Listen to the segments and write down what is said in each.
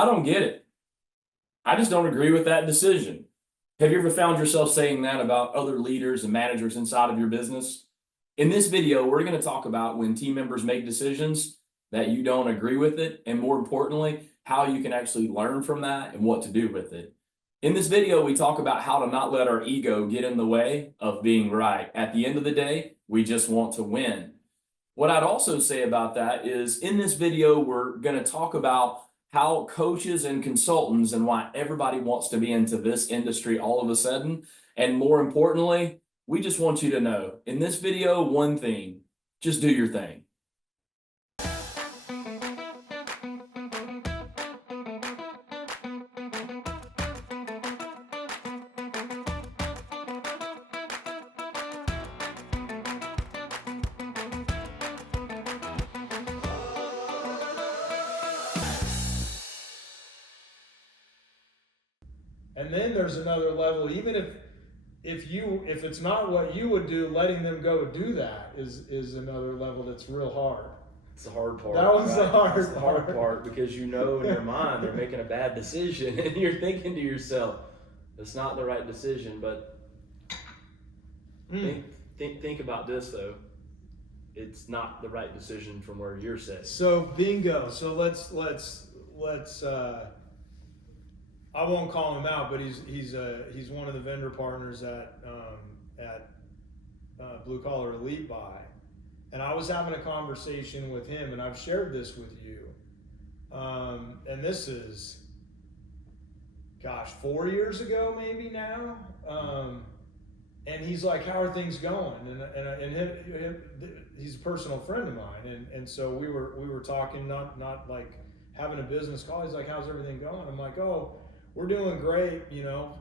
I don't get it. I just don't agree with that decision. Have you ever found yourself saying that about other leaders and managers inside of your business? In this video, we're going to talk about when team members make decisions that you don't agree with it, and more importantly, how you can actually learn from that and what to do with it. In this video, we talk about how to not let our ego get in the way of being right. At the end of the day, we just want to win. What I'd also say about that is in this video, we're going to talk about how coaches and consultants and why everybody wants to be into this industry all of a sudden. And more importantly, we just want you to know in this video, one thing, just do your thing. And then there's another level, even if it's not what you would do, letting them go do that is another level that's real hard. It's the hard part. That was right? the hard That's the hard part. part because you know in your mind they're making a bad decision and you're thinking to yourself, it's not the right decision. But think about this though. It's not the right decision from where you're sitting. So bingo. So let's I won't call him out, but he's one of the vendor partners at Blue Collar Elite Buy, and I was having a conversation with him, and I've shared this with you, and this is, 4 years ago maybe now, and he's like, "How are things going?" And him, he's a personal friend of mine, and so we were talking, not like having a business call. He's like, "How's everything going?" I'm like, "Oh, we're doing great,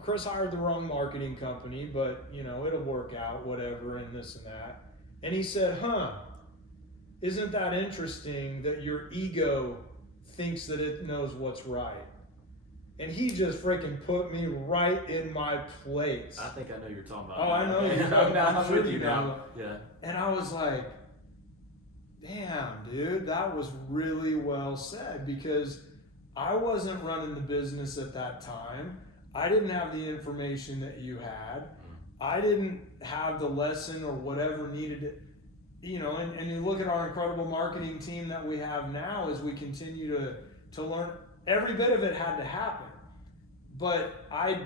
Chris hired the wrong marketing company, but it'll work out, whatever, and this and that." And he said, "Isn't that interesting that your ego thinks that it knows what's right?" And he just freaking put me right in my place. I think I know you're talking about. Oh, I know you know. I'm with you now. Yeah. And I was like, damn, dude, that was really well said, because I wasn't running the business at that time. I didn't have the information that you had. I didn't have the lesson or whatever needed it. And you look at our incredible marketing team that we have now as we continue to learn. Every bit of it had to happen. But I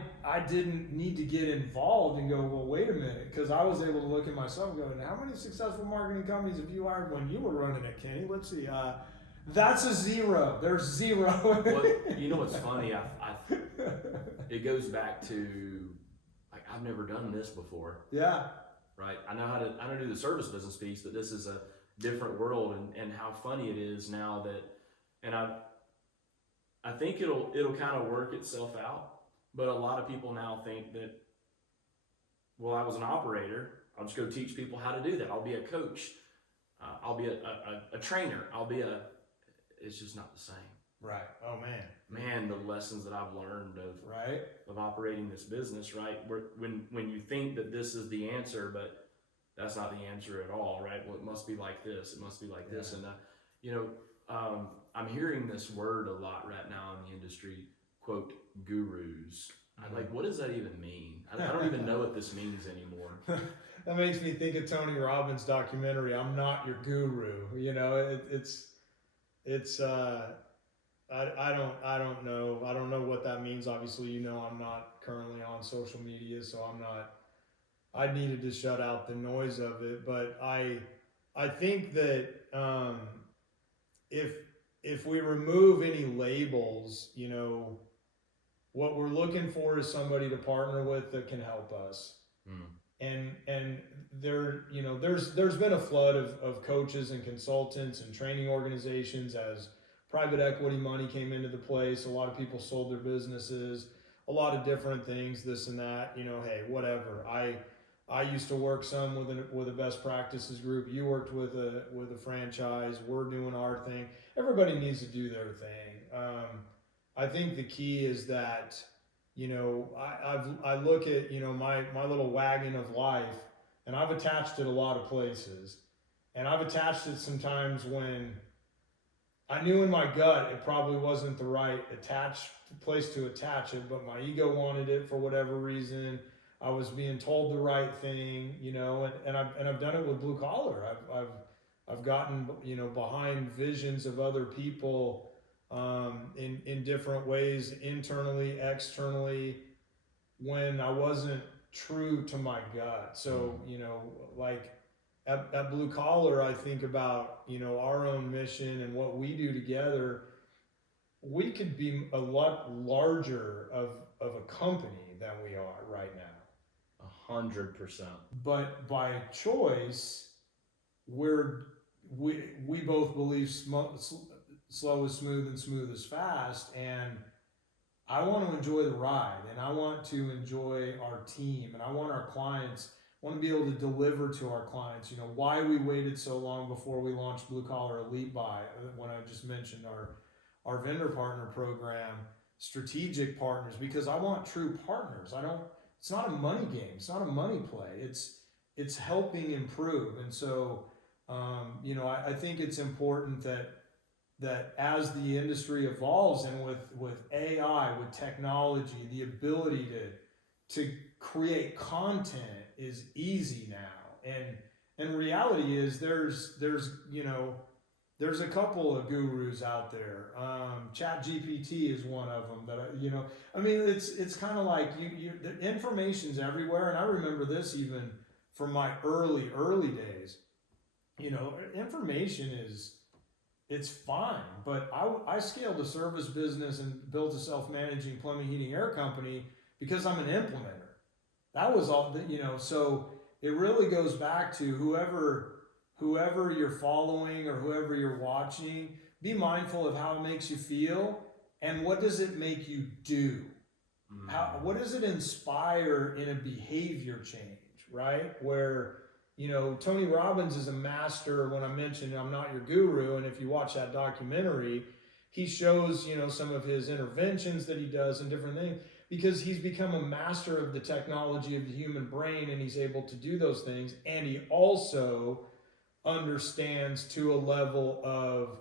didn't need to get involved and go, well, wait a minute, because I was able to look at myself and go, how many successful marketing companies have you hired when you were running it, Kenny? Let's see. That's a zero. There's zero. Well, you know what's funny? It goes back to, like, I've never done this before. Yeah. Right. I know how to do the service business piece, but this is a different world, and how funny it is now that, and I think it'll kind of work itself out. But a lot of people now think that, well, I was an operator, I'll just go teach people how to do that. I'll be a coach. I'll be a trainer. It's just not the same. Right. Oh man, the lessons that I've learned of operating this business, right? When you think that this is the answer, but that's not the answer at all, right? Well, it must be like this. It must be like this. And I'm hearing this word a lot right now in the industry, quote, gurus. I'm like, what does that even mean? I don't even know what this means anymore. That makes me think of Tony Robbins' documentary, "I'm Not Your Guru." I don't know. I don't know what that means. Obviously, I'm not currently on social media, so I needed to shut out the noise of it. But I think that if we remove any labels, what we're looking for is somebody to partner with that can help us. And there's been a flood of coaches and consultants and training organizations as private equity money came into the place. A lot of people sold their businesses, a lot of different things, this and that. Hey, whatever. I used to work some with a best practices group. You worked with a franchise. We're doing our thing. Everybody needs to do their thing. I think the key is that I look at my little wagon of life, and I've attached it a lot of places, and I've attached it sometimes when I knew in my gut it probably wasn't the right place to attach it, but my ego wanted it for whatever reason. I was being told the right thing, you know, and I've done it with blue collar. I've gotten, you know, behind visions of other people in different ways, internally, externally, when I wasn't true to my gut. So, you know, like at blue collar, I think about, you know, our own mission and what we do together. We could be a lot larger of a company than we are right now. 100%. But by choice, we both believe slow is smooth and smooth is fast, and I want to enjoy the ride, and I want to enjoy our team, and I want our clients, want to be able to deliver to our clients. You know, why we waited so long before we launched Blue Collar Elite Buy, when I just mentioned our vendor partner program, strategic partners, because I want true partners. It's not a money game. It's not a money play. It's helping improve. And so, you know, I think it's important that as the industry evolves, and with AI, with technology, the ability to create content is easy now. And reality is there's you know, there's a couple of gurus out there. Chat GPT is one of them that you know, I mean, it's kind of like the information's everywhere. And I remember this even from my early days. You know, information it's fine, but I scaled a service business and built a self-managing plumbing, heating, air company because I'm an implementer. That was all that, you know, so it really goes back to whoever you're following or whoever you're watching, be mindful of how it makes you feel and what does it make you do? What does it inspire in a behavior change, right? Where, you know, Tony Robbins is a master. When I mentioned I'm not your guru, and if you watch that documentary, he shows, you know, some of his interventions that he does and different things, because he's become a master of the technology of the human brain, and he's able to do those things. And he also understands to a level of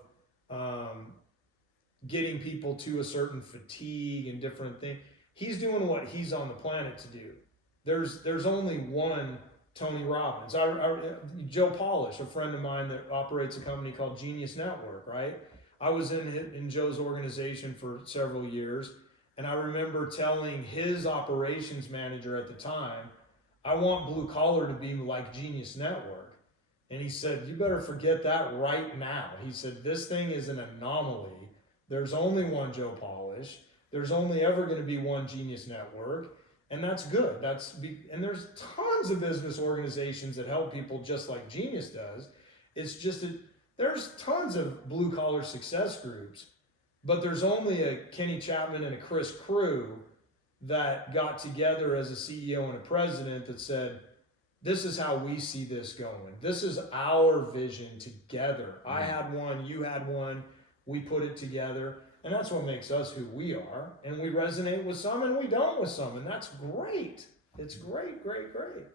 getting people to a certain fatigue and different things. He's doing what he's on the planet to do. There's only one Tony Robbins. Joe Polish, a friend of mine that operates a company called Genius Network, right? I was in Joe's organization for several years, and I remember telling his operations manager at the time, I want Blue Collar to be like Genius Network. And he said, you better forget that right now. He said, this thing is an anomaly. There's only one Joe Polish. There's only ever going to be one Genius Network. And that's good. And there's tons of business organizations that help people just like Genius does. It's just there's tons of blue collar success groups, but there's only a Kenny Chapman and a Chris Crew that got together as a CEO and a president that said, this is how we see this going. This is our vision together. I had one, you had one, we put it together. And that's what makes us who we are. And we resonate with some and we don't with some. And that's great. It's great, great, great.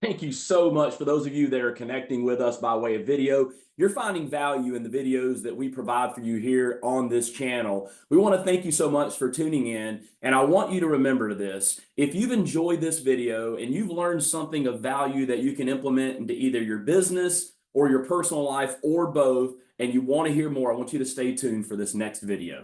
Thank you so much for those of you that are connecting with us by way of video. You're finding value in the videos that we provide for you here on this channel. We want to thank you so much for tuning in. And I want you to remember this. If you've enjoyed this video and you've learned something of value that you can implement into either your business or your personal life or both, and you want to hear more, I want you to stay tuned for this next video.